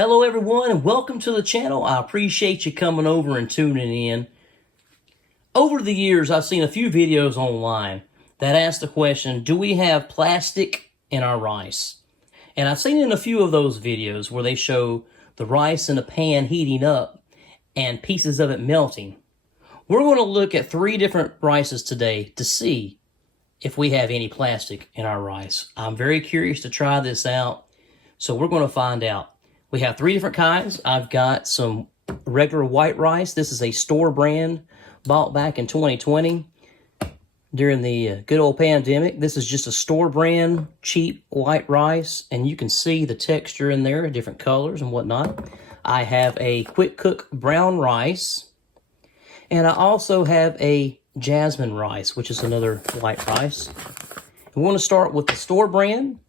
Hello everyone and welcome to the channel. I appreciate you coming over and tuning in. Over the years, I've seen a few videos online that ask the question, do we have plastic in our rice? And I've seen in a few of those videos where they show the rice in a pan heating up and pieces of it melting. We're going to look at 3 different rices today to see if we have any plastic in our rice. I'm very curious to try this out, so we're going to find out. We have 3 different kinds. I've got some regular white rice. This is a store brand bought back in 2020 during the good old pandemic. This is just a store brand cheap white rice, and you can see the texture in there, different colors and whatnot. I have a quick cook brown rice, and I also have a jasmine rice, which is another white rice. We want to start with the store brand.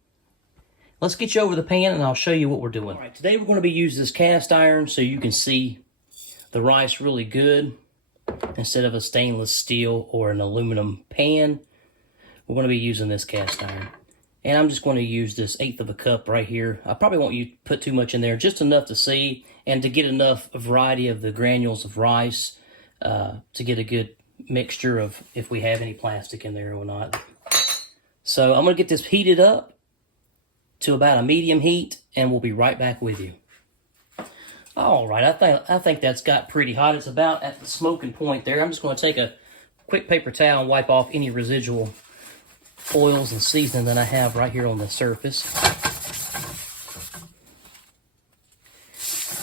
Let's get you over the pan and I'll show you what we're doing. All right, today we're going to be using this cast iron so you can see the rice really good instead of a stainless steel or an aluminum pan. We're going to be using this cast iron. And I'm just going to use this 1/8 of a cup right here. I probably won't put too much in there, just enough to see and to get enough variety of the granules of rice to get a good mixture of if we have any plastic in there or not. So I'm going to get this heated up to about a medium heat, and we'll be right back with you. All right, I think that's got pretty hot. It's about at the smoking point there. I'm just going to take a quick paper towel and wipe off any residual oils and seasoning that I have right here on the surface.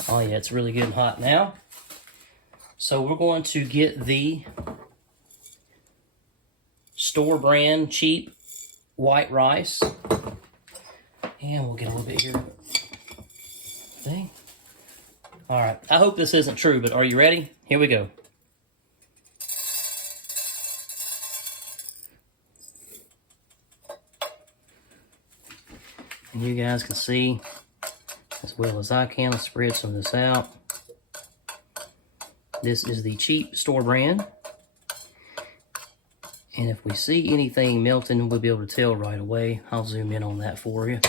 Oh yeah, it's really good and hot now. So we're going to get the store brand cheap white rice. And we'll get a little bit here. Thing. All right. I hope this isn't true, but are you ready? Here we go. And you guys can see as well as I can. Let's spread some of this out. This is the cheap store brand. And if we see anything melting, we'll be able to tell right away. I'll zoom in on that for you.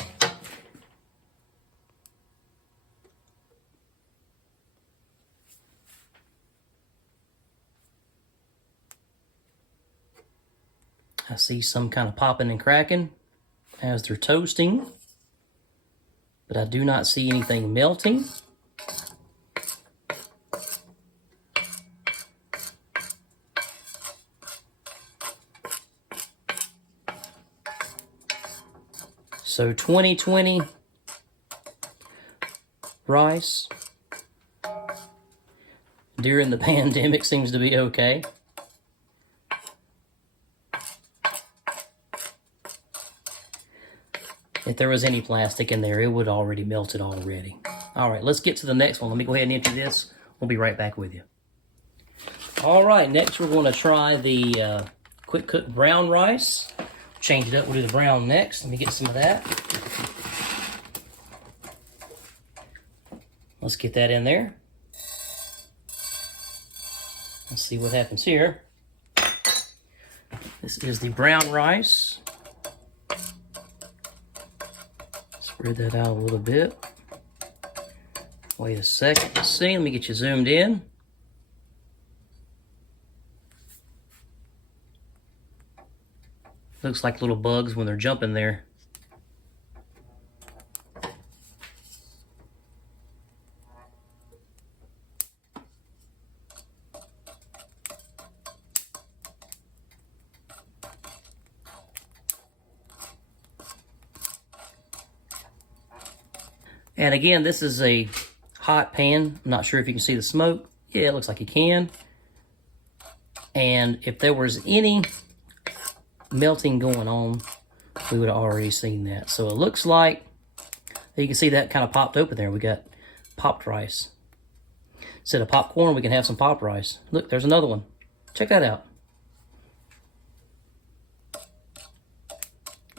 I see some kind of popping and cracking as they're toasting, but I do not see anything melting. So 2020 rice during the pandemic seems to be okay. If there was any plastic in there, it would already melted already. All right, let's get to the next one. Let me go ahead and empty this. We'll be right back with you. All right, next we're going to try the quick cook brown rice. Change it up. We'll do the brown next. Let me get some of that. Let's get that in there. Let's see what happens here. This is the brown rice. Spread that out a little bit. Wait a second. Let's see. Let me get you zoomed in. Looks like little bugs when they're jumping there. And again, this is a hot pan. I'm not sure if you can see the smoke. Yeah, it looks like you can. And if there was any melting going on, we would have already seen that. So it looks like you can see that kind of popped open there. We got popped rice. Instead of popcorn, we can have some popped rice. Look, there's another one. Check that out.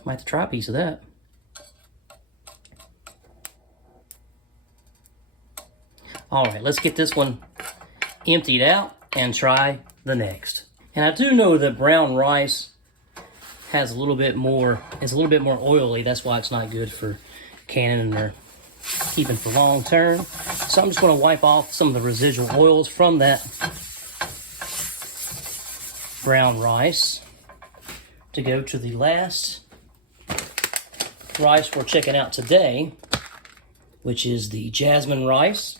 Might have to try a piece of that. All right, let's get this one emptied out and try the next. And I do know that brown rice has a little bit more, it's a little bit more oily. That's why it's not good for canning or keeping for long term. So I'm just going to wipe off some of the residual oils from that brown rice to go to the last rice we're checking out today, which is the jasmine rice.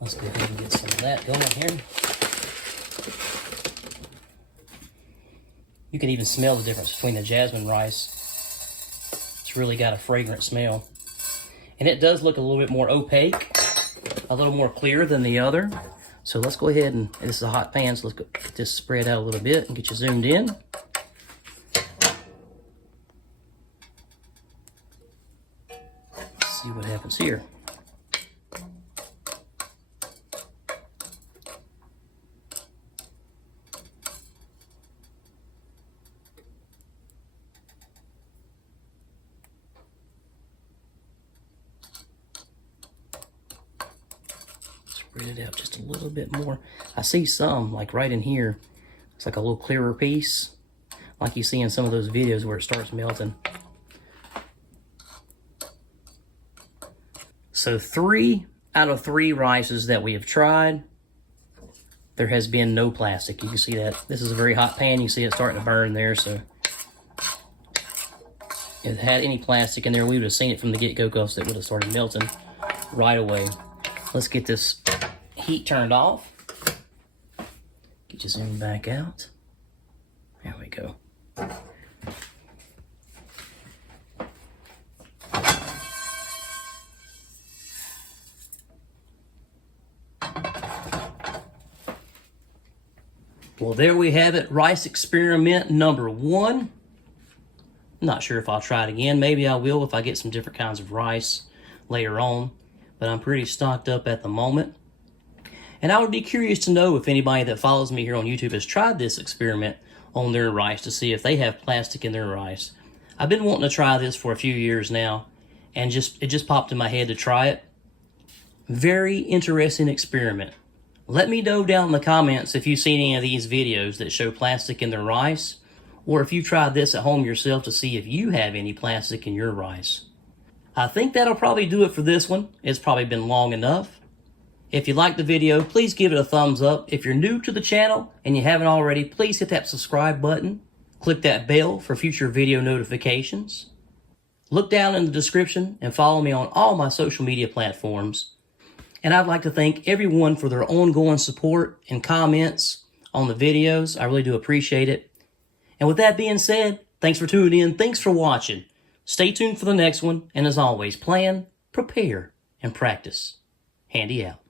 Let's go ahead and get some of that going here. You can even smell the difference between the jasmine rice. It's really got a fragrant smell. And it does look a little bit more opaque, a little more clear than the other. So let's go ahead and, this is a hot pan, so let's go get this spread out a little bit and get you zoomed in. Let's see what happens here. Spread it out just a little bit more. I see some, like right in here, it's like a little clearer piece, like you see in some of those videos where it starts melting. So 3 out of 3 rices that we have tried, there has been no plastic. You can see that. This is a very hot pan. You see it starting to burn there. So if it had any plastic in there, we would have seen it from the get-go because it would have started melting right away. Let's get this heat turned off. Get you zoomed back out. There we go. Well, there we have it. Rice experiment number 1. I'm not sure if I'll try it again. Maybe I will if I get some different kinds of rice later on. But I'm pretty stocked up at the moment. And I would be curious to know if anybody that follows me here on YouTube has tried this experiment on their rice to see if they have plastic in their rice. I've been wanting to try this for a few years now, and it just popped in my head to try it. Very interesting experiment. Let me know down in the comments if you've seen any of these videos that show plastic in their rice, or if you've tried this at home yourself to see if you have any plastic in your rice. I think that'll probably do it for this one. It's probably been long enough. If you liked the video, please give it a thumbs up. If you're new to the channel and you haven't already, please hit that subscribe button. Click that bell for future video notifications. Look down in the description and follow me on all my social media platforms. And I'd like to thank everyone for their ongoing support and comments on the videos. I really do appreciate it. And with that being said, thanks for tuning in. Thanks for watching. Stay tuned for the next one. And as always, plan, prepare, and practice. Handy out.